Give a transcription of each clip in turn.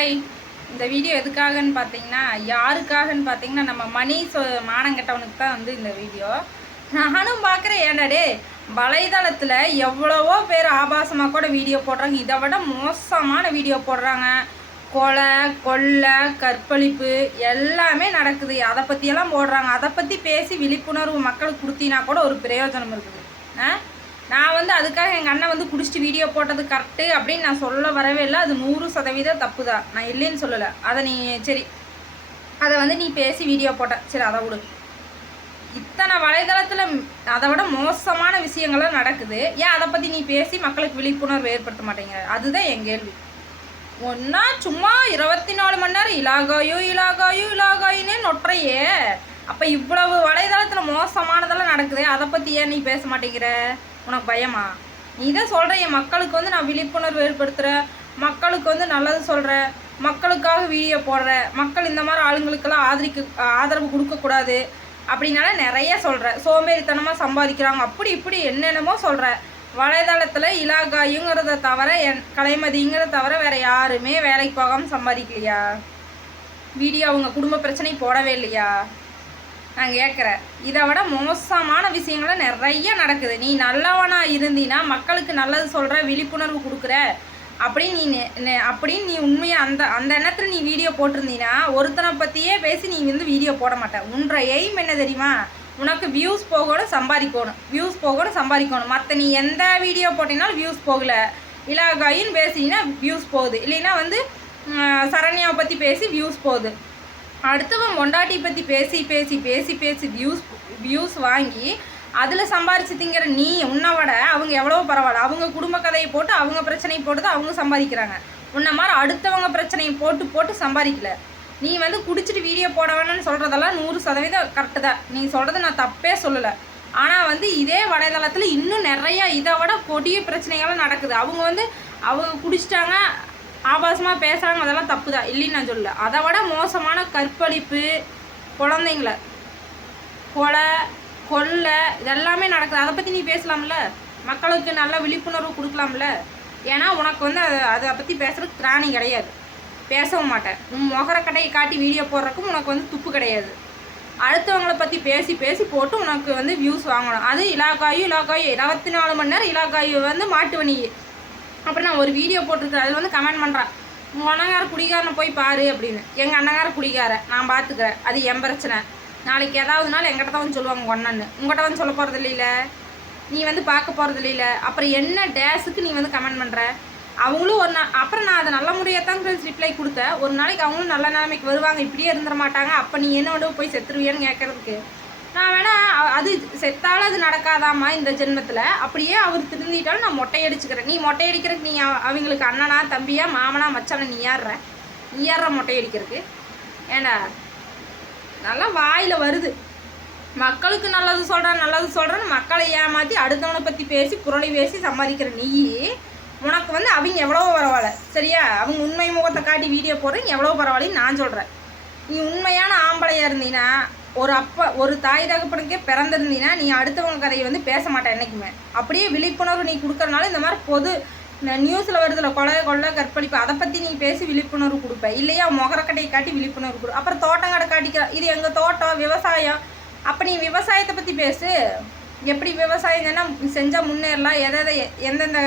Hi இந்த video எதுக்காகன்னு பார்த்தீங்கன்னா யாருக்காகன்னு பார்த்தீங்கன்னா நம்ம மணி சொ மானங்கெட்டவனுக்கு தான் வந்து இந்த வீடியோ நானும் பார்க்குறேன் ஏன்டாடே வலைதளத்தில் எவ்வளவோ பேர் ஆபாசமாக கூட வீடியோ போடுறாங்க. இதை விட மோசமான வீடியோ போடுறாங்க. கொலை கொள்ளை கற்பழிப்பு எல்லாமே நடக்குது. அதை பற்றியெல்லாம் போடுறாங்க. அதை பற்றி பேசி விழிப்புணர்வு மக்களுக்கு கொடுத்தினா கூட ஒரு பிரயோஜனம் இருக்குது. ஆ? நான் வந்து அதுக்காக எங்கள் அண்ணன் வந்து குடிச்சிட்டு வீடியோ போட்டது கரெக்டு அப்படின்னு நான் சொல்ல வரவே இல்லை. அது நூறு சதவீதம் தப்பு தான் நான் இல்லைன்னு சொல்லலை. அதை நீ சரி. அதை வந்து நீ பேசி வீடியோ போட்ட. சரி அதை விடு. இத்தனை வலைதளத்தில் அதை விட மோசமான விஷயங்கள்லாம் நடக்குது. ஏன் அதை பற்றி நீ பேசி மக்களுக்கு விழிப்புணர்வு ஏற்படுத்த மாட்டேங்கிற? அதுதான் என் கேள்வி. ஒன்றா சும்மா இருபத்தி நாலு மணி நேரம் இலாகாயோ இலாகாயோ இலாகாயின்னு நொட்டுறையே. அப்போ இவ்வளவு வலைதளத்தில் மோசமானதெல்லாம் நடக்குது. அதை பற்றி ஏன் நீ பேச மாட்டேங்கிற? உனக்கு பயமா? நீ தான் சொல்கிற என் மக்களுக்கு வந்து நான் விழிப்புணர்வு ஏற்படுத்துகிறேன் மக்களுக்கு வந்து நல்லது சொல்கிறேன் மக்களுக்காக வீடியோ போடுற மக்கள் இந்த மாதிரி ஆளுங்களுக்கெல்லாம் ஆதரிக்க ஆதரவு கொடுக்கக்கூடாது அப்படின்னால நிறைய சொல்கிறேன் சோம்பேறித்தனமாக சம்பாதிக்கிறாங்க. அப்படி இப்படி என்னென்னமோ சொல்கிறேன் வலைதளத்தில் இலாகாயுங்கிறத தவிர என் கலைமதிங்கிறத தவிர வேறு யாருமே வேலைக்கு போகாமல் சம்பாதிக்கலையா? வீடியோ அவங்க குடும்ப பிரச்சனை போடவே இல்லையா? நான் கேட்குறேன். இதை விட மோசமான விஷயங்களை நிறைய நடக்குது. நீ நல்லவனாக இருந்தினா மக்களுக்கு நல்லது சொல்கிற விழிப்புணர்வு கொடுக்குற அப்படின்னு நீ நெ- நெ- அப்படின்னு நீ உண்மையாக அந்த அந்த எண்ணத்தில் நீ வீடியோ போட்டிருந்தீன்னா ஒருத்தனை பற்றியே பேசி நீ வந்து வீடியோ போட மாட்டேன் உன்ற எய்ம் என்ன தெரியுமா? உனக்கு வியூஸ் போகணும் சம்பாதிக்கணும். வியூஸ் போகணும் சம்பாதிக்கணும். மற்ற நீ எந்த வீடியோ போட்டினாலும் வியூஸ் போகல. இலாகாயின்னு பேசினா வியூஸ் போகுது. இல்லைன்னா வந்து சரண்யாவை பற்றி பேசி வியூஸ் போகுது. அடுத்தவன் பொண்டாட்டி பற்றி பேசி பேசி பேசி பேசி வியூஸ் வியூஸ் வாங்கி அதில் சம்பாரிச்சு திங்கிற நீ உன்னை விட அவங்க எவ்வளோ பரவாயில்ல. அவங்க குடும்ப கதையை போட்டு அவங்க பிரச்சனையை போட்டு தான் அவங்க சம்பாதிக்கிறாங்க. உன்னை மாதிரி அடுத்தவங்க பிரச்சனையை போட்டு போட்டு சம்பாதிக்கல. நீ வந்து குடிச்சிட்டு வீடியோ போட வேணும்னு சொல்கிறதெல்லாம் நூறு சதவீதம் கரெக்டு தான். நீ சொல்கிறது நான் தப்பே சொல்லலை. ஆனால் வந்து இதே வலைதளத்தில் இன்னும் நிறையா இதை விட கொடிய பிரச்சனைகளும் நடக்குது. அவங்க வந்து அவங்க குடிச்சிட்டாங்க ஆபாசமாக பேசுகிறாங்க அதெல்லாம் தப்பு தான் இல்லைன்னு நான் சொல்லல. அதை விட மோசமான கற்பழிப்பு குழந்தைங்கள. கொலை கொள்ளை இதெல்லாமே நடக்குது. அதை பற்றி நீ பேசலாம்ல? மக்களுக்கு நல்ல விழிப்புணர்வு கொடுக்கலாம்ல? ஏன்னா உனக்கு வந்து அதை அதை பற்றி பேசுறதுக்கு திராணி கிடையாது. பேசவும் மாட்டேன். உன் கடையை காட்டி வீடியோ போடுறதுக்கும் உனக்கு வந்து துப்பு கிடையாது. அடுத்தவங்கள பற்றி பேசி பேசி போட்டு உனக்கு வந்து வியூஸ் வாங்கணும். அது இலாக்காயும் இலாக்காயும் இருபத்தி நாலு மணி நேரம் இலாக்காயும் வந்து மாட்டு வணிக அப்புறம் நான் ஒரு வீடியோ போட்டிருக்கேன் அதில் வந்து கமெண்ட் பண்ணுறான் உங்கள் அண்ணங்கார குடிகாரனை போய் பாரு அப்படின்னு. எங்கள் அண்ணங்கார குடிகார நான் பார்த்துக்கிறேன் அது என் பிரச்சனை. நாளைக்கு ஏதாவதுனால எங்கிட்ட தான் வந்து சொல்லுவாங்க உங்கள் அண்ணன்னு. உங்கள்கிட்ட வந்து சொல்ல போகிறது இல்லையில? நீ வந்து பார்க்க போகிறது இல்லையில? அப்புறம் என்ன டேஸுக்கு நீ வந்து கமெண்ட் பண்ணுற அவங்களும் ஒரு நாள் அப்புறம் நான் அதை நல்ல முறையாக தான் ரிப்ளை கொடுத்தேன். ஒரு நாளைக்கு அவங்களும் நல்ல நிலைமைக்கு வருவாங்க. இப்படியே இருந்துட மாட்டாங்க. அப்போ நீ என்னோட போய் செத்துருவியான்னு கேட்கறதுக்கு நான் வேணா அது செத்தாலும் அது நடக்காதாம்மா இந்த ஜென்மத்தில். அப்படியே அவர் திருந்திட்டாலும் நான் மொட்டையடிச்சுக்கிறேன். நீ மொட்டையடிக்கிறதுக்கு நீ அவங்களுக்கு அண்ணனா தம்பியா மாமனா மச்சானா நீ யார்ற? நீ யார்ற மொட்டையடிக்கிறதுக்கு? ஏண்டா? நல்லா வாயில் வருது. மக்களுக்கு நல்லது சொல்கிறேன் நல்லது சொல்கிறேன்னு மக்களை ஏமாற்றி அடுத்தவனை பற்றி பேசி புரளி பேசி சம்பாதிக்கிற நீ உனக்கு வந்து அவங்க எவ்வளோ பரவாயில்ல. சரியா? அவங்க உண்மை முகத்தை காட்டி வீடியோ போடுற எவ்வளோ பரவாயில்லன்னு நான் சொல்கிறேன் நீ உண்மையான ஆம்பளையாக இருந்தீங்கன்னா ஒரு அப்பா ஒரு தாய் தகப்பனுக்கே பிறந்திருந்தீங்கன்னா நீ அடுத்தவங்க கதையை வந்து பேச மாட்டேன் என்றைக்குமே அப்படியே விழிப்புணர்வு நீ கொடுக்கறனால இந்த மாதிரி பொது நியூஸில் வருதுல கொலை கொள்ளை கற்பழிப்பு அதை பற்றி நீ பேசி விழிப்புணர்வு கொடுப்ப. இல்லையா முகரக்கட்டையை காட்டி விழிப்புணர்வு கொடு. அப்புறம் தோட்டங்கடை காட்டிக்கிற இது எங்கள் தோட்டம் விவசாயம். அப்போ நீ விவசாயத்தை பற்றி பேசு. எப்படி விவசாயம் செஞ்சால் செஞ்சால் முன்னேறலாம் எதை எதை எந்தெந்த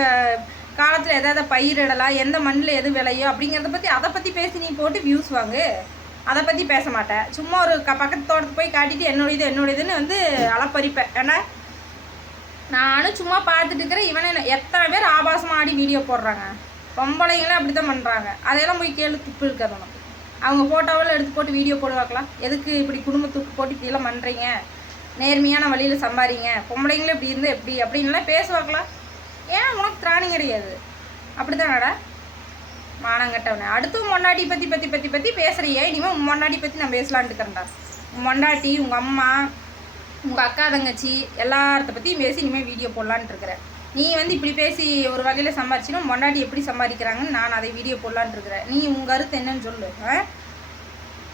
காலத்தில் எதை எதை பயிரிடலாம் எந்த மண்ணில் எது விளையும் அப்படிங்கிறத பற்றி அதை பற்றி பேசி நீ போட்டு வியூஸ் வாங்கு. அதை பற்றி பேச மாட்டேன் சும்மா ஒரு க பக்கத்து தோட்டத்துக்கு போய் காட்டிட்டு என்னுடையது இது இதுன்னு வந்து அளப்பறிப்பேன். ஏன்னா நானும் சும்மா பார்த்துட்டு இருக்கிறேன். இவனை என்ன- எத்தனை பேர் ஆபாசமாக ஆடி வீடியோ போடுறாங்க? பொம்பளைங்களே அப்படி தான் பண்ணுறாங்க அதையெல்லாம் போய் கேளு துப்பு இருக்காது உனக்கு அவங்க ஃபோட்டோவெல்லாம் எடுத்து போட்டு வீடியோ போடுவாக்கலாம் எதுக்கு இப்படி குடும்பத்துக்கு போட்டு இப்படியெல்லாம் பண்ணுறீங்க நேர்மையான வழியில் சம்பாதிங்க. பொம்பளைங்களே இப்படி இருந்து எப்படி? அப்படின்லாம் பேசுவாக்கலாம் ஏன் உனக்கு திராணி கிடையாது? அப்படி தானடா மானங்கட்டவனே அடுத்து மொண்டாட்டி பற்றி பற்றி பற்றி பற்றி பேசுகிறியே இனிமேல் உன் மொண்டாட்டி பற்றி நான் பேசலான்ட்டு இருக்கேன்டா உன் மொண்டாட்டி உங்கள் அம்மா உங்கள் அக்கா தங்கச்சி எல்லாத்த பற்றியும் பேசி இனிமேல் வீடியோ போடலான்ட்டு இருக்கிறேன் நீ வந்து இப்படி பேசி ஒரு வகையில் சம்பாரிச்சினா மொண்டாட்டி எப்படி சம்பாதிக்கிறாங்கன்னு நான் அதை வீடியோ போடலான்ட்டு இருக்கிறேன் நீ உங்கள் கருத்து என்னன்னு சொல்லு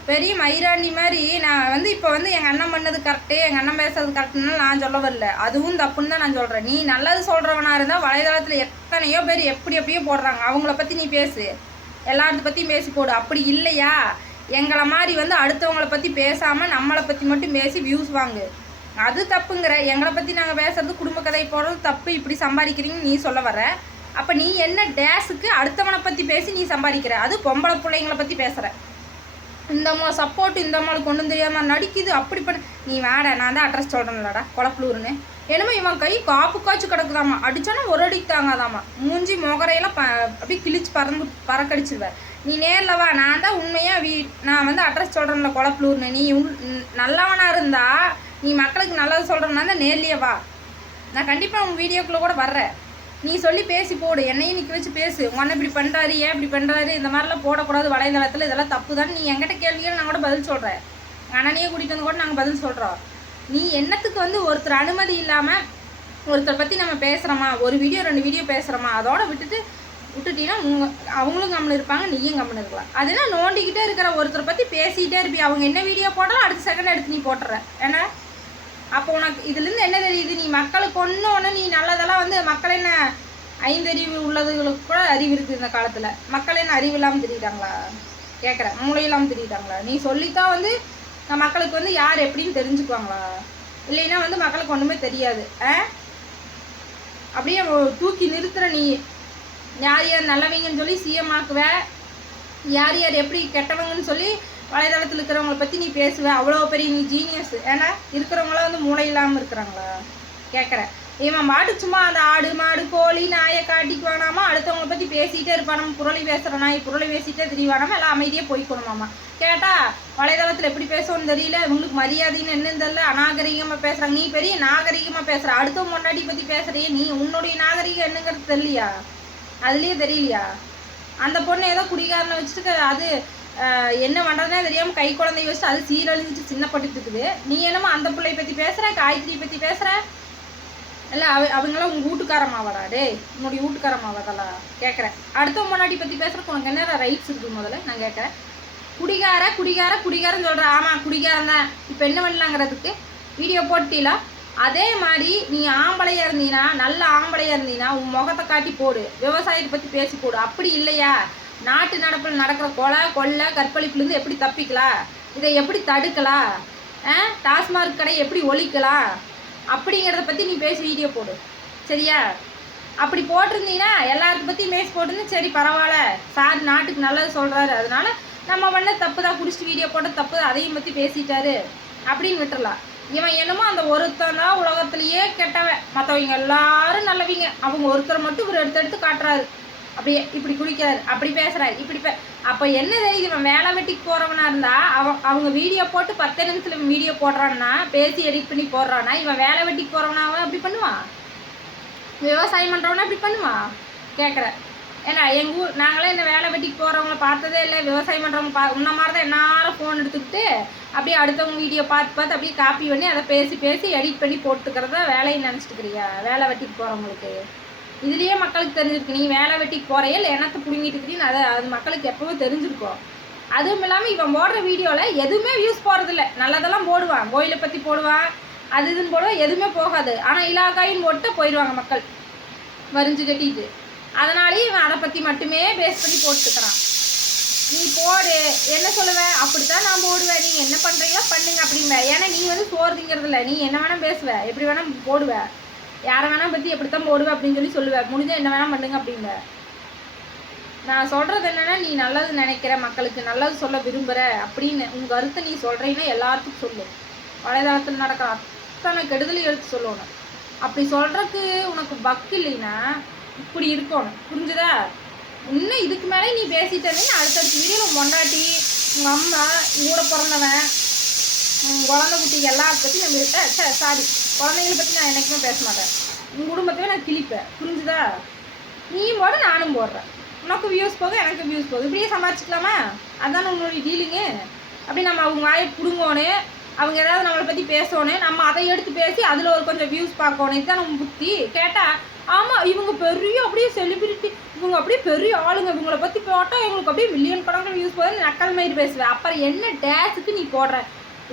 பெரிய மயிராண்டி மாதிரி நான் வந்து இப்போ வந்து எங்கள் அண்ணன் பண்ணது கரெக்டு எங்கள் அண்ணன் பேசுறது கரெக்டுன்னு நான் சொல்ல வரல. அதுவும் தப்புன்னு தான் நான் சொல்கிறேன் நீ நல்லது சொல்கிறவனாக இருந்தால் வலைதளத்தில் எத்தனையோ பேர் எப்படி எப்படியோ போடுறாங்க. அவங்கள பற்றி நீ பேசு. எல்லாத்த பற்றியும் பேசி போடு. அப்படி இல்லையா? எங்களை மாதிரி வந்து அடுத்தவங்கள பற்றி பேசாமல் நம்மளை பற்றி மட்டும் பேசி வியூஸ் வாங்கு. அது தப்புங்கிற. எங்களை பற்றி நாங்கள் பேசுறது குடும்ப கதை போடுறது தப்பு. இப்படி சம்பாதிக்கிறீங்கன்னு நீ சொல்ல வர. அப்போ நீ என்ன டேஸுக்கு அடுத்தவனை பற்றி பேசி நீ சம்பாதிக்கிற? அது பொம்பளை பிள்ளைங்களை பற்றி பேசுகிற இந்த அம்மா சப்போர்ட் இந்த அம்மாளுக்கு ஒன்றும் தெரியாமல் நடிக்குது அப்படி பண்ண. நீ வேட நான் தான் அட்ரஸ் சொல்கிறேன்லடா கொலப்புலூர்னு என்னமோ இவன் கை காப்பு காய்ச்சி கிடக்குதாமா அடித்தானா ஒரு அடிக்கு தாங்காதாம்மா. மூஞ்சி முகரையெல்லாம் ப அப்படியே கிழிச்சு பறந்து பறக்கடிச்சிருவார் நீ நேரில் வா நான் தான் உண்மையாக வீ நான் வந்து அட்ரஸ் சொல்கிறேன்ல கொலப்புலூர்னு நீ உன் நல்லவனாக இருந்தா நீ மக்களுக்கு நல்லது சொல்கிறேன்னா தான் நேர்லேயே வா. நான் கண்டிப்பாக உங்கள் வீடியோக்குள்ளே கூட வர்றேன். நீ சொல்லி பேசி போடு. என்னையும் நிற்க வச்சு பேசு. உன்னை இப்படி பண்ணுறாரு ஏன் இப்படி பண்ணுறாரு இந்த மாதிரிலாம் போடக்கூடாது. வலைதளத்தில் இதெல்லாம் தப்பு தான் நீ எங்கிட்ட கேள்விகள் நான் கூட பதில் சொல்கிறேன் அண்ணனையே கூட்டிகிட்டு வந்து கூட நாங்கள் பதில் சொல்கிறோம் நீ என்னத்துக்கு வந்து ஒருத்தர் அனுமதி இல்லாமல் ஒருத்தர் பற்றி நம்ம பேசுகிறோமா ஒரு வீடியோ ரெண்டு வீடியோ பேசுகிறோமா அதோட விட்டுட்டு விட்டுட்டீங்கன்னா உங்க அவங்களும் கம்முன்னு இருப்பாங்க நீயும் கம்முன்னு இருக்கலாம். அதுனா நோண்டிக்கிட்டே இருக்கிற ஒருத்தரை பற்றி பேசிக்கிட்டே இருப்பி அவங்க என்ன வீடியோ போட்டாலும் அடுத்த செகண்ட் எடுத்து நீ போட்டுற ஏன்னா அப்போ உனக்கு இதுலேருந்து என்ன தெரியுது? நீ மக்களுக்கு ஒன்று ஒன்று நீ நல்லதெல்லாம் வந்து மக்கள் என்ன ஐந்தறிவு உள்ளதுகளுக்கு கூட அறிவு இருக்குது இந்த காலத்தில். மக்கள் என்ன அறிவு இல்லாமல் தெரியுறாங்களா? கேட்குறேன் மூளை இல்லாமல் தெரியுறாங்களா? நீ சொல்லித்தான் வந்து நான் மக்களுக்கு வந்து யார் எப்படின்னு தெரிஞ்சுக்குவாங்களா? இல்லைன்னா வந்து மக்களுக்கு ஒன்றுமே தெரியாது. ஆ? அப்படியே தூக்கி நிறுத்துற நீ. யார் யார் நல்லவங்கன்னு சொல்லி சிஎம் ஆக்குவ. யார் யார் எப்படி கெட்டவங்கன்னு சொல்லி வலைதளத்தில் இருக்கிறவங்கள பற்றி நீ பேசுவ அவ்வளோ பெரிய நீ ஜீனியஸ் ஏன்னா இருக்கிறவங்களாம் வந்து மூளை இல்லாமல் இருக்கிறாங்களா? கேட்குறேன் இவன் மாட்டு சும்மா அந்த ஆடு மாடு கோழி நாயை காட்டிக்குவானாமா அடுத்தவங்கள பற்றி பேசிகிட்டே இருப்பானாம் புரளி பேசுகிற நாய் புரளி பேசிகிட்டே திரிவானாமா எல்லாம் அமைதியாக போய்க்கணுமாமா கேட்டால் வலைதளத்தில் எப்படி பேசணும்னு தெரியல. இவங்களுக்கு மரியாதைன்னு என்னன்னு தெரியல. அநாகரிகமாக பேசுகிறாங்க நீ பெரிய நாகரிகமாக பேசுகிற அடுத்தவங்க முன்னாடி பற்றி பேசுகிறியே நீ உன்னுடைய நாகரிகம் என்னங்கிறது தெரியலையா? அதுலேயே தெரியலையா? அந்த பொண்ணு ஏதோ குடிகாரனை வச்சுட்டு அது என்ன பண்ணுறதுனே தெரியாமல் கை குழந்தை வச்சுட்டு அது சீரழிஞ்சிட்டு சின்னப்பட்டு இருக்குது. நீ என்னமோ அந்த பிள்ளைய பற்றி பேசுகிற காயத்ரி பற்றி பேசுகிற இல்லை அவ அவங்களாம் உங்கள் வீட்டுக்காரமாவடா டே உன்னுடைய வீட்டுக்காரமாவதெல்லாம் கேட்குறேன் அடுத்த முன்னாடி பற்றி பேசுகிறக்கு உனக்கு என்ன ரைட்ஸ் இருக்குது முதல்ல? நான் கேட்குறேன் குடிகார குடிகார குடிகாரன்னு சொல்கிறேன் ஆமாம் குடிகாரன் தான். இப்போ என்ன பண்ணலாங்கிறதுக்கு? வீடியோ போட்டீங்களா அதே மாதிரி நீ ஆம்பளையா இருந்தீனா நல்ல ஆம்பளையா இருந்தீனா உன் முகத்தை காட்டி போடு. விவசாயத்தை பற்றி பேசி போடு. அப்படி இல்லையா? நாட்டு நடப்பில் நடக்கிற கொலை கொள்ளை கற்பழிப்புலேருந்து எப்படி தப்பிக்கலாம் இதை எப்படி தடுக்கலாம் ஆ? டாஸ்மார்க் கடை எப்படி ஒழிக்கலாம் அப்படிங்கிறத பற்றி நீ பேசி வீடியோ போடு. சரியா? அப்படி போட்டிருந்தீங்கன்னா எல்லாத்த பற்றியும் மேஸ் போட்டுருந்து சரி பரவாயில்ல. சார் நாட்டுக்கு நல்லது சொல்கிறாரு அதனால நம்ம பண்ண தப்பு தான் குடிச்சிட்டு வீடியோ போட்ட தப்பு தான் அதையும் பற்றி பேசிட்டாரு. அப்படின்னு விட்டுறலாம். இவன் என்னமோ அந்த ஒருத்தன் தான் உலகத்திலேயே கெட்டவன். மற்றவங்க எல்லாரும் நல்லவங்க. அவங்க ஒருத்தரை மட்டும் இவர் எடுத்து எடுத்து காட்டுறாரு. அப்படியே இப்படி குடிக்கிறாரு அப்படி பேசுறாரு இப்படி பே அப்போ என்ன தெரியுது இவன் வேலை வெட்டிக்கு போகிறவனா இருந்தா அவன் அவங்க வீடியோ போட்டு பத்து நிமிஷத்துல வீடியோ போடுறான்னா பேசி எடிட் பண்ணி போடுறான்னா இவன் வேலை வெட்டிக்கு போகிறவனா அப்படி பண்ணுவான் விவசாயம் பண்ணுறவனா அப்படி பண்ணுவான் கேட்குற ஏன்னா எங்கள் ஊர் நாங்களே இந்த வேலை வெட்டிக்கு போகிறவங்கள பார்த்ததே இல்லை விவசாயம் பண்ணுறவங்க பா உன்ன மாதிரி தான் எல்லாரும் ஃபோன் எடுத்துக்கிட்டு அப்படியே அடுத்தவங்க வீடியோ பார்த்து பார்த்து அப்படியே காப்பி பண்ணி அதை பேசி பேசி எடிட் பண்ணி போட்டுக்கிறத வேலையை நினச்சிட்டுக்கிறியா வேலை வெட்டிக்கு போகிறவங்களுக்கு இதுலேயே மக்களுக்கு தெரிஞ்சிருக்கு நீ வேலை வெட்டிக்கு போறையில் இல்லை என்னத்தை பிடுங்கிட்டு இருக்கிறீன்னு அதை அது மக்களுக்கு எப்பவும் தெரிஞ்சிருக்கும். அதுவும் இல்லாமல் இவன் போடுற வீடியோவில் எதுவுமே வியூஸ் போகிறதில்ல நல்லதெல்லாம் போடுவான் கோயிலை பற்றி போடுவான் அது இதுன்னு போடுவான் எதுவுமே போகாது. ஆனால் இலாக்காயின்னு போட்டு போயிடுவாங்க மக்கள் வரிஞ்சு கட்டிட்டு. அதனாலேயே இவன் அதை பற்றி மட்டுமே பேஸ் பண்ணி போட்டுக்கிறான். நீ போடு என்ன சொல்லுவேன் அப்படித்தான் நான் போடுவேன் நீங்கள் என்ன பண்ணுறீங்களோ பண்ணுங்க அப்படிங்க ஏன்னா நீ வந்து சோறு திங்கிறதில்ல. நீ என்ன வேணால் பேசுவ. எப்படி வேணால் போடுவ. யாரை வேணால் பற்றி எப்படித்தான் போடுவ அப்படின்னு சொல்லி சொல்லுவேன் முடிஞ்சால் என்ன வேணால் பண்ணுங்க அப்படிங்க நான் சொல்கிறது என்னன்னா நீ நல்லது நினைக்கிற மக்களுக்கு நல்லது சொல்ல விரும்புகிற அப்படின்னு உங்கள் கருத்தை நீ சொல்கிறீங்கன்னா எல்லாத்துக்கும் சொல்லு. வலைதளத்தில் நடக்கிற அத்தனை கெடுதலையும் எடுத்து சொல்லணும். அப்படி சொல்கிறதுக்கு உனக்கு பக்கு இல்லைன்னா இப்படி இருக்கணும். புரிஞ்சுதா? இன்னும் இதுக்கு மேலே நீ பேசிட்டேன்னு அடுத்த அடுத்தடுத்த வீடியோ உன் பொண்டாட்டி உங்கள் அம்மா கூட பிறந்தவன் உன் குழந்தை குட்டி எல்லாத்தையும் நம்ம சாரி. குழந்தைங்கள பற்றி நான் என்றைக்குமே பேச மாட்டேன் உங்கள் குடும்பத்தையும் நான் கிழிப்பேன். புரிஞ்சுதா? நீயும் போட நானும் போடுறேன். உனக்கு வியூஸ் போக எனக்கு வியூஸ் போகும் இப்படியே சமாளிச்சுக்கலாமா? அதானே உங்களுடைய டீலிங்கு அப்படி நம்ம அவங்க வாயை பிடுங்கோனே அவங்க ஏதாவது நம்மளை பற்றி பேசணும் நம்ம அதை எடுத்து பேசி அதில் ஒரு கொஞ்சம் வியூஸ் பார்க்கணும் இதுதான் நம்ம புத்தி. கேட்டால் ஆமாம் இவங்க பெரிய அப்படியே செலிபிரிட்டி இவங்க அப்படியே பெரிய ஆளுங்க. இவங்கள பற்றி போட்டால் இவங்களுக்கு அப்படியே மில்லியன் கணக்கில் வியூஸ் போகுது நக்கல் மாதிரி பேசுவேன். அப்புறம் என்ன டேஸுக்கு நீ போடுற?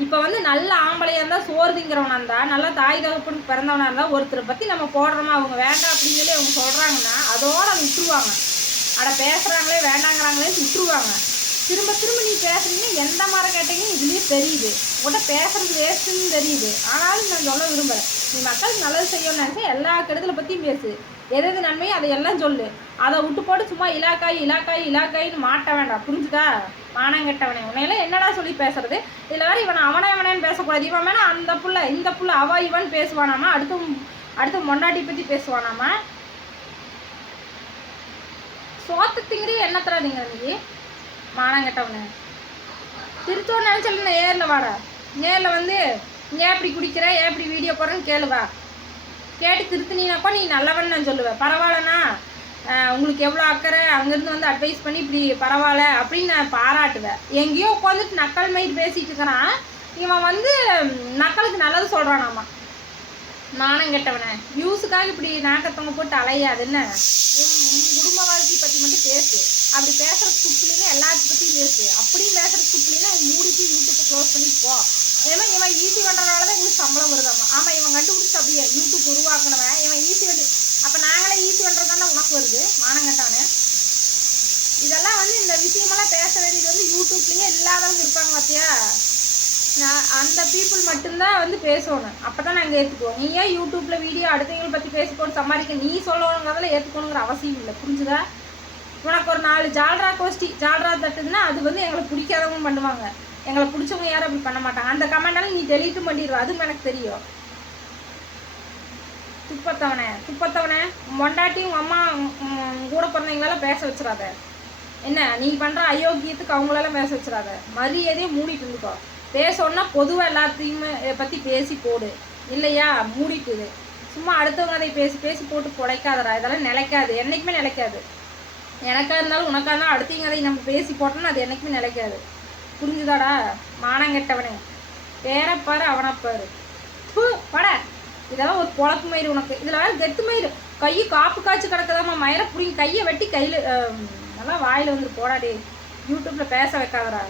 இப்போ வந்து நல்ல ஆம்பளையாக இருந்தால் சோறு திங்கிறவனா நல்லா தாய் தகப்புன்னு பிறந்தவனா இருந்தால் ஒருத்தரை பற்றி நம்ம போடுறோமா அவங்க வேண்டாம் அப்படின்னு சொல்லி அவங்க சொல்கிறாங்கன்னா அதோட விட்டுருவாங்க. அட பேசுகிறாங்களே வேண்டாங்கிறாங்களே விட்டுருவாங்க. திரும்ப திரும்ப நீ பேசுறீங்கன்னா எந்த மாதிரி கேட்டீங்க இதுலேயே தெரியுது. உங்கள்கிட்ட பேசுறது வேஸ்ட்டுன்னு தெரியுது. ஆனாலும் நான் சொல்ல விரும்புகிறேன் நீ மக்களுக்கு நல்லது செய்யணும்னு நினச்சா எல்லா கெடுதலை பற்றியும் பேசு. எது எது நன்மையும் அதை எல்லாம் சொல்லு. அதை விட்டு போட்டு சும்மா இலாக்காய் இலாக்காய் இலாக்காயின்னு மாட்ட வேண்டாம். புரிஞ்சுதா? மானங்கெட்டவனை உன்னையெல்லாம் என்னடா சொல்லி பேசுறது? இதில் வேற இவன் அவனே அவனேன்னு பேசக்கூடாது. இவன் வேணா அந்த புள்ள இந்த புள்ள அவ இவன் பேசுவானாமா? அடுத்து அடுத்து மொண்டாட்டி பற்றி பேசுவானாமா? சோத்து திங்கிற என்ன தராதீங்க நீ மானங்கெட்டவனு. திருத்தோன்னு நினச்சல நேரில் வாடா. நேரில் வந்து ஏன் இப்படி குடிக்கிற? ஏன் இப்படி வீடியோ போடுறேன்னு கேளுவா கேட்டு திருத்தினீனாக்கா நீ நல்லவன் நான் சொல்லுவேன். பரவாயில்லண்ணா. உங்களுக்கு எவ்வளோ அக்கறை? அங்கேருந்து வந்து அட்வைஸ் பண்ணி இப்படி பரவாயில்ல அப்படின்னு நான் பாராட்டுவேன். எங்கேயோ உட்காந்துட்டு நக்கல் மயிர் பேசிட்டு இருக்கிறான். இவன் வந்து நக்கலுக்கு நல்லது சொல்கிறானாமா நானும் கெட்டவனே. நியூஸுக்காக இப்படி நாக்கத்தவங்க போட்டு அலையாது. என்ன? உன் குடும்ப வாழ்க்கை பற்றி மட்டும் பேசு. அப்படி பேசுகிற துப்புலின்னு எல்லாத்தையும் பற்றியும் பேசு. அப்படியும் பேசுகிற துப்புலின்னா மூடிட்டு யூடியூப்பை க்ளோஸ் பண்ணி போ. ஏன்னா இவன் ஈஸி பண்ணுறதுனால தான் எங்களுக்கு சம்பளம் வருதாமா? ஆமாம் இவன் கண்டுபிடிச்சி அப்படியே யூடியூப் உருவாக்குனவன். இவன் ஈஸி வந்து அப்போ நாங்களே ஈஸி பண்ணுறது தானே உனக்கு வருது? மானங்கட்டானு இதெல்லாம் வந்து இந்த விஷயமெல்லாம் பேச வேண்டியது வந்து யூடியூப்லேயே இல்லாதவங்க இருப்பாங்க பார்த்தியா நான் அந்த பீப்புள் மட்டும்தான் வந்து பேசணும். அப்போ தான் நாங்கள் ஏற்றுக்குவோம் நீ ஏன் யூடியூப்பில் வீடியோ அடுத்தவங்களை பற்றி பேசி போட்டு சம்பாதிக்க நீ சொல்லணுங்கிறதுல ஏற்றுக்கணுங்கிற அவசியம் இல்லை. புரிஞ்சுதா? உனக்கு ஒரு நாலு ஜால்ரா கோஷ்டி ஜால்ரா தட்டுதுன்னா அது வந்து எங்களுக்கு பிடிக்காதவங்க பண்ணுவாங்க. எங்களை பிடிச்சவங்க யாரும் அப்படி பண்ண மாட்டாங்க. அந்த கமெண்டாலும் நீ டெலீட்டும் பண்ணிடுவ. அதுவும் எனக்கு தெரியும். துப்பத்தவனே துப்பத்தவனே மொண்டாட்டி உங்கள் அம்மா கூட பிறந்தவங்களெல்லாம் பேச வச்சிடாத. என்ன நீ பண்ணுற அயோக்கியத்துக்கு அவங்களெல்லாம் பேச வச்சிடாத. மரியாதையே மூடிட்டு இருந்துக்கோ. பேசணுன்னா பொதுவாக எல்லாத்தையுமே பற்றி பேசி போடு. இல்லையா? மூடிட்டுது சும்மா அடுத்தவங்க அதை பேசி பேசி போட்டு குலைக்காதடா இதெல்லாம் நிலைக்காது. என்றைக்குமே நிலைக்காது. எனக்காக இருந்தாலும் உனக்கா இருந்தாலும் அடுத்தவங்க அதை நம்ம பேசி போட்டோம்னா அது என்றைக்குமே நிலைக்காது. புரிஞ்சுதாடா? மானங்கெட்டவனே பேரப்பாரு அவனப்பாரு தூ பட. இதெல்லாம் ஒரு பொழப்பு மயிறு உனக்கு. இதில் வேறு கெத்து மயிறு. கையை காப்பு காய்ச்சி கிடக்குதாம்மா. மயிரை பிடிங்கி கையை வெட்டி கையில் நல்லா வாயில் வந்து போடாடி யூடியூப்பில் பேச வைக்காதரா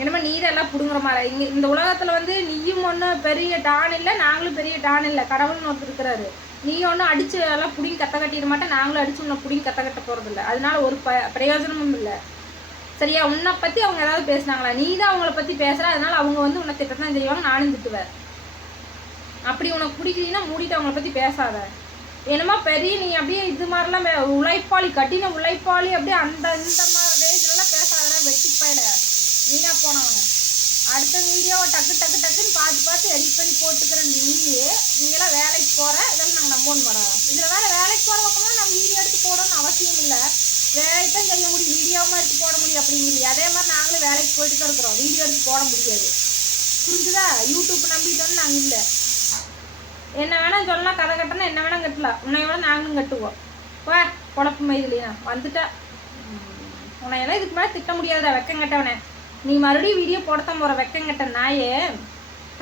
இனிமேல் நீரெல்லாம் பிடுங்குற மாதிரி. இங்கே இந்த உலகத்தில் வந்து நீயும் ஒன்றும் பெரிய டான் இல்லை நாங்களும் பெரிய டான் இல்லை. கடவுள்னு ஒருத்தர் இருக்கிறாரு. நீ ஒன்றும் அடித்து எல்லாம் பிடிங்கி கத்த கட்டிட மாட்டேன் நாங்களும் அடித்து உன்னை பிடிங்கி கத்த கட்ட போகிறதில்ல அதனால ஒரு ப பிரயோஜனமும் இல்லை. சரியா? உன்னை பற்றி அவங்க ஏதாவது பேசுனாங்களா? நீ தான் அவங்கள பற்றி பேசுகிற அதனால் அவங்க வந்து உன்னை திட்டத்தான் செய்வாங்க. நானும் திட்டுவேன். அப்படி உனக்கு பிடிக்கலன்னா மூடிட்டு அவங்கள பற்றி பேசாத. என்னமோ பெரிய நீ அப்படியே இது மாதிரிலாம் உழைப்பாளி கட்டின உழைப்பாளி அப்படியே அந்த இந்த மாதிரி ரேஞ்செல்லாம் பேசாத வெட்டி பயில வீணா போனவன அடுத்த வீடியோவை டக்கு டக்கு டக்குன்னு பார்த்து பார்த்து எடிட் பண்ணி போட்டுக்கிற நீயே நீங்களாம் வேலைக்கு போகிற இதெல்லாம் நாங்கள் நம்பணும் மேடம் இதில் வேறு வேலைக்கு போகிற பக்கமாக நம்ம வீடியோ எடுத்து போடணும்னு அவசியம் இல்லை. வேலைக்கு தான் செய்ய முடியும் வீடியோவும் எடுத்து போட முடியும் அப்படிங்கிறீங்க அதே மாதிரி நாங்களும் வேலைக்கு போயிட்டு தான் இருக்கிறோம். வீடியோ எடுத்து போட முடியாது. புரிஞ்சுதா? யூடியூப் நம்பிட்டோன்னு நாங்கள் இல்லை. என்ன வேணால் சொல்லலாம் கதை கட்டணும் என்ன வேணால் கட்டலாம். உன்னை விட நாங்களும் கட்டுவோம். வா குழப்பு மயிலினா வந்துட்டா. உன்னையெல்லாம் இதுக்கு மேலே திட்ட முடியாதுடா வெக்கம் கட்டவனே. நீ மறுபடியும் வீடியோ போடத்தான் போகிற வெக்கம் கட்ட நாயே.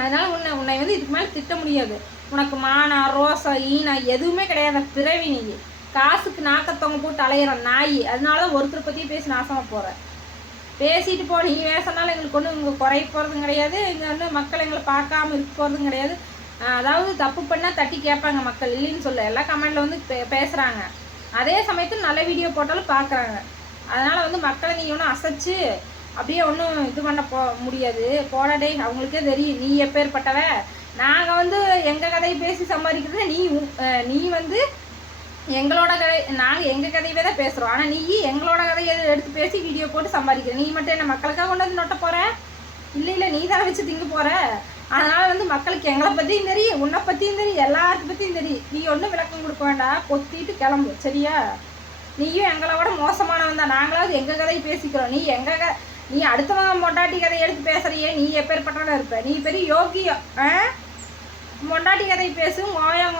அதனால உன்னை உன்னை வந்து இதுக்கு மேலே திட்ட முடியாது. உனக்கு மானா ரோசா ஈனா எதுவுமே கிடையாது பிறவி நீ. காசுக்கு நாக்கத்தவங்க போட்டு அலையிற நாய். அதனால தான் ஒருத்தர் பற்றியும் பேசி நாசமாக போகிற பேசிட்டு போ நீ பேசினாலும் எங்களுக்கு ஒன்றும் இங்கே குறைய போகிறதும் கிடையாது. இங்கே வந்து மக்கள் எங்களை பார்க்காம இருக்க போகிறதும் கிடையாது. அதாவது தப்பு பண்ணால் தட்டி கேட்பாங்க மக்கள் இல்லைன்னு சொல்ல. எல்லா கமெண்டில் வந்து பே பேசுகிறாங்க அதே சமயத்தில் நல்ல வீடியோ போட்டாலும் பார்க்குறாங்க அதனால் வந்து மக்களை நீ ஒன்றும் அசைச்சு அப்படியே ஒன்றும் இது பண்ண போ முடியாது. போடாடே அவங்களுக்கே தெரியும். நீ எப்பேற்பட்டவ? நாங்கள் வந்து எங்கள் கதையை பேசி சம்பாதிக்கிறது நீ நீ வந்து எங்களோட கதை நாங்கள் எங்கள் கதையவே தான் பேசுகிறோம் ஆனால் நீ எங்களோட கதையை எடுத்து பேசி வீடியோ போட்டு சம்பாதிக்கிற? நீ மட்டும் என்ன மக்களுக்காக கொண்டு வந்து நொட்ட போகிற இல்லை இல்லை நீ தானே வச்சு திங்க போகிற அதனால் வந்து மக்களுக்கு எங்களை பற்றியும் தெரியும் உன்னை பற்றியும் தெரியும் எல்லாருக்கும் பற்றியும் தெரியும் நீ ஒன்றும் விளக்கம் கொடுக்க வேண்டாம். கொத்திட்டு கிளம்பு சரியா? நீயும் எங்களை விட மோசமானவன் தான் நாங்களாவது எங்கள் கதையை பேசிக்கிறோம்? நீ எங்கள் க நீ அடுத்தவங்க மொண்டாட்டி கதையை எடுத்து பேசுகிறியே நீ எப்பேற்பட்டவனா இருப்ப? நீ பெரிய யோகியா ஆ? மொண்டாட்டி கதை பேசு மோயம்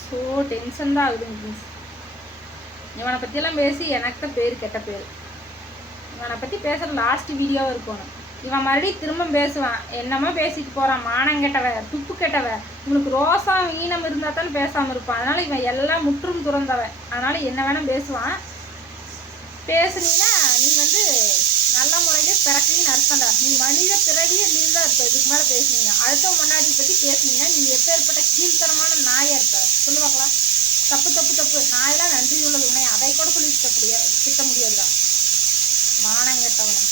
ஸோ டென்ஷன் தான் ஆகுது இவனை பற்றியெல்லாம் பேசி எனக்கு தான் பேர் கெட்ட பேர். இவனை பற்றி பேசுகிற லாஸ்ட் வீடியோவும் இருக்கணும் இவன் மறுபடியும் திரும்ப பேசுவான். என்னமோ பேசிட்டு போகிறான் மானம் கெட்டவ துப்பு கெட்டவ. இவனுக்கு ரோசா ஈனம் இருந்தால் தான் பேசாமல் இருப்பான். அதனால் இவன் எல்லாம் முற்றும் துறந்தவன். அதனால் என்ன வேணால் பேசுவான். பேசுனீங்கன்னா நீ வந்து நல்ல முறையில் பிறக்கையும் அர்த்தம்டா நீ மனித பிறவியே நீ தான் இருப்ப இதுக்கு மேலே பேசுனீங்க. அடுத்த முன்னாடி பற்றி பேசுனீங்கன்னா நீ எப்பேற்பட்ட கீழ்த்தரமான நாயாக இருப்ப. சொல்லு பார்க்கலாம். தப்பு தப்பு தப்பு. நாயெல்லாம் நன்றி உள்ளது உன்னை. அதை கூட சொல்லி திட்ட முடியாது திட்ட முடியாதுடா. மானங்கெட்டவனை